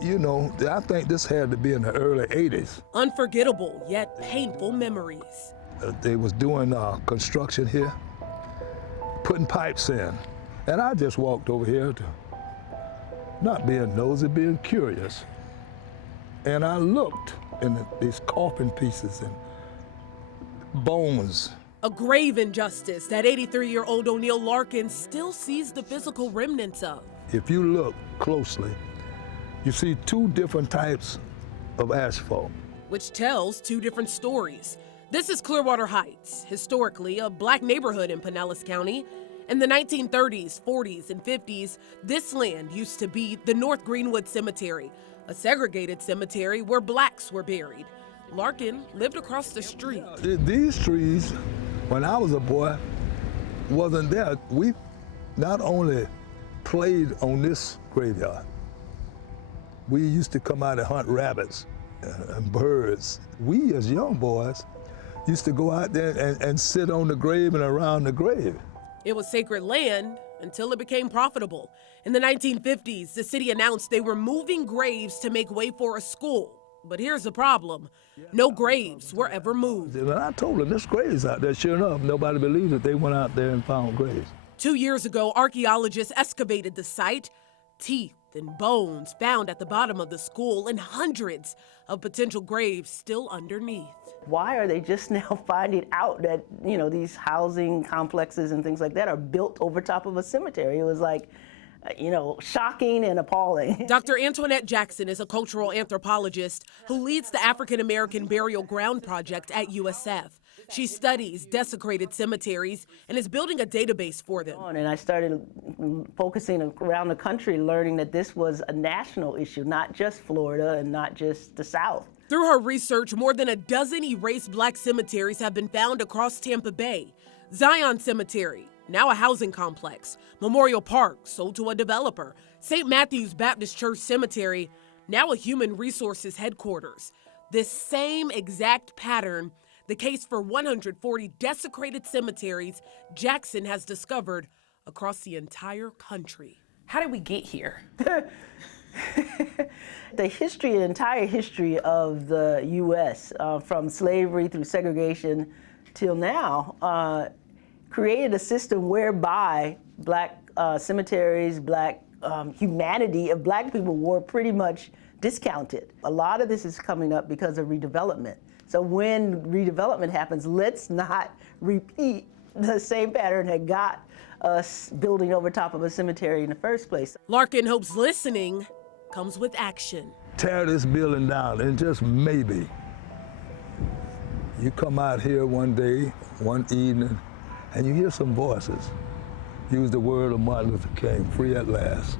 You know, I think this had to be in the early 80s. Unforgettable yet painful memories. They was doing construction here, putting pipes in. And I just walked over here to not being nosy, being curious. And I looked in these coffin pieces and bones. A grave injustice that 83-year-old O'Neill Larkin still sees the physical remnants of. If you look closely, you see two different types of asphalt. Which tells two different stories. This is Clearwater Heights, historically a black neighborhood in Pinellas County. In the 1930s, 40s, and 50s, this land used to be the North Greenwood Cemetery, a segregated cemetery where blacks were buried. Larkin lived across the street. These trees, when I was a boy, wasn't there. We not only played on this graveyard, we used to come out and hunt rabbits and birds. We, as young boys, used to go out there and sit on the grave and around the grave. It was sacred land until it became profitable. In the 1950s, the city announced they were moving graves to make way for a school. But here's the problem. No graves were ever moved. And I told them, this grave's out there. Sure enough, nobody believed it. They went out there and found graves. 2 years ago, archaeologists excavated the site. Teeth and bones found at the bottom of the school and hundreds of potential graves still underneath. Why are they just now finding out that, these housing complexes and things like that are built over top of a cemetery? It was like, shocking and appalling. Dr. Antoinette Jackson is a cultural anthropologist who leads the African American Burial Ground Project at USF. She studies desecrated cemeteries and is building a database for them. And I started focusing around the country, learning that this was a national issue, not just Florida and not just the South. Through her research, more than a dozen erased black cemeteries have been found across Tampa Bay. Zion Cemetery, now a housing complex. Memorial Park, sold to a developer. St. Matthew's Baptist Church Cemetery, now a human resources headquarters. This same exact pattern, the case for 140 desecrated cemeteries Jackson has discovered across the entire country. How did we get here? The entire history of the U.S., from slavery through segregation till now, created a system whereby black cemeteries, black humanity of black people were pretty much discounted. A lot of this is coming up because of redevelopment. So when redevelopment happens, let's not repeat the same pattern that got us building over top of a cemetery in the first place. Larkin hopes listening comes with action. Tear this building down, and just maybe you come out here one day, one evening, and you hear some voices use the word of Martin Luther King, free at last.